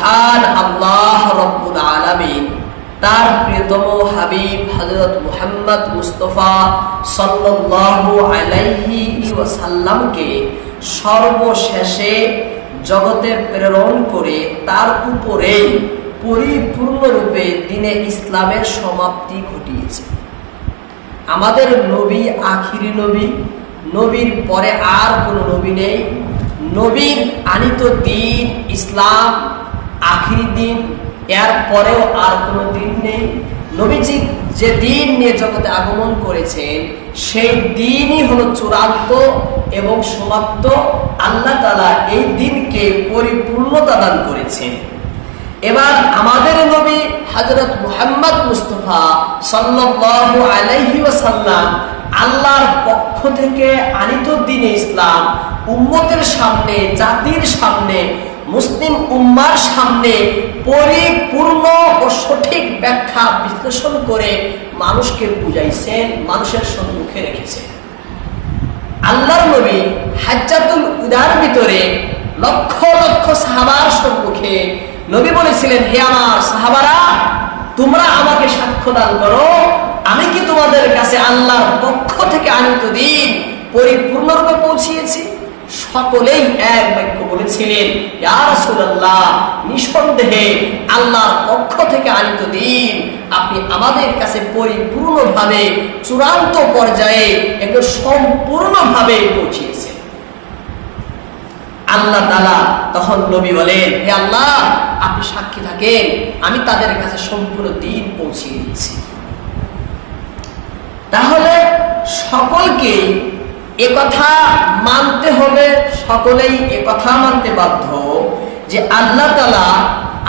মহান আল্লাহ রব্বুল আলামিন। তার প্রিয়তম হাবিব হযরত মুহাম্মদ মুস্তফা সাল্লাল্লাহু আলাইহি ওয়াসাল্লামকে সর্বশেষে জগতে প্রেরণ করে তার উপরে পরিপূর্ণরূপে দিনে ইসলামের সমাপ্তি ঘটিয়েছে। আমাদের নবী আখিরি নবী, নবীর পরে আর কোনো নবী নেই। নবীর আনিত দিন ইসলাম আখিরি দিন, এর পরেও আর কোনো দিন নেই। নবীজি যে দিন নিয়ে জগতে আগমন করেছেন, সেই দিনই হলো চূড়ান্ত এবং সমাপ্ত। আল্লাহ তালা এই দিনকে পরিপূর্ণতা দান করেছেন। এবার আমাদের নবী হজরত মুহাম্মদ মুস্তফা সাল্লাল্লাহু আলাইহি ওয়াসাল্লাম আল্লাহর পক্ষ থেকে আনিত দিনে ইসলাম উম্মতের সামনে, জাতির সামনে মুসলিম উম্মার সামনে পরিপূর্ণ ও সঠিক ব্যাখ্যা বিশ্লেষণ করে মানুষকে বুঝাইছেন, মানুষের সম্মুখে রেখেছেন। আল্লাহর নবী হাজ্জাতুল উদার ভিতরে লক্ষ লক্ষ সাহাবার সম্মুখে নবী বলেছিলেন, হে আমার সাহাবারা, তোমরা আমাকে সাক্ষ্য দান করো। আমি কি তোমাদের কাছে আল্লাহর পক্ষ থেকে আনিত দিন পরিপূর্ণরূপে পৌঁছিয়েছি? সকলেই এক বাক্য বলেছিলেন নিঃসন্দেহে আল্লাহর পক্ষ থেকে আনিত দিন, আপনি আমাদের কাছে পরিপূর্ণভাবে চূড়ান্ত পর্যায়ে একটু সম্পূর্ণভাবে পৌঁছিয়েছেন আল্লাহ তালা তখন নবী বলেন, হে আল্লাহ, আপনি সাক্ষী থাকেন, আমি তাদের কাছে সম্পূর্ণ দিন পৌঁছিয়ে দিচ্ছি। তাহলে সকলকে কথা মানতে হবে, সকলেই কথা মানতে বাধ্য যে আল্লাহ তালা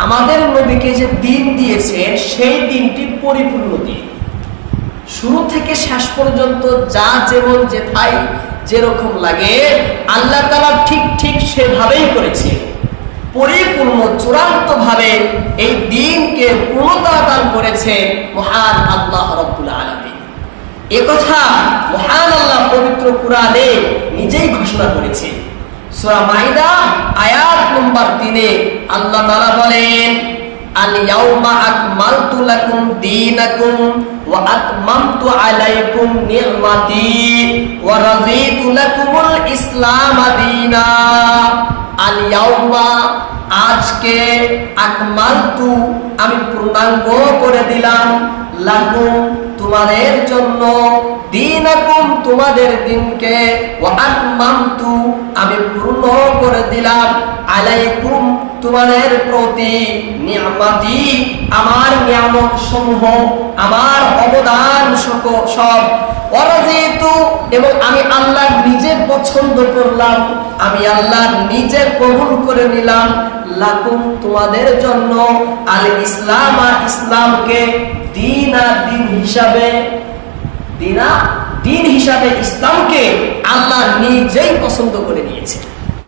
আমাদের নবীকে যে দিন দিয়েছেন, সেই দিনটি পরিপূর্ণ দিন। শুরু থেকে শেষ পর্যন্ত যা যেমন যেথায় যেরকম লাগে, আল্লাহ তালা ঠিক ঠিক সেভাবেই করেছে পরিপূর্ণ চূড়ান্ত ভাবে এই দিনকে পূর্ণতা দান করেছে মহান আল্লাহ রব্বুল আলমী একথা পবিত্র নিজেই ঘোষণা করেছে। মাইদা, আয়াত নম্বর 3 এ আল্লাহ বলেন, আল ইয়াউমা আকমালতু লাকুম দীনাকুম ওয়া আতমামতু আলাইকুম ওয়া রাযীতু লাকুমুল ইসলাম দীনা। আল ইয়াউমা, আজকে আকমালতু আমি পূর্ণাঙ্গ করে দিলাম। লাকুম তোমাদের জন্য দিনাকুম তোমাদের দিনকে আমি পূর্ণ করে দিলাম। আলাইকুম তোমাদের প্রতি নিয়ামতি, আমার নিয়ামত সমূহ আমার অবদান সব। এবং আমি আল্লাহ নিজে পছন্দ করলাম, আমি আল্লাহ নিজে কবুল করে নিলাম। লাকুম তোমাদের জন্য আল ইসলাম আর ইসলামকে দিন আর দিন হিসাবে দিনা দিন হিসাবে ইসলামকে আল্লাহ নিজেই পছন্দ করে নিয়েছে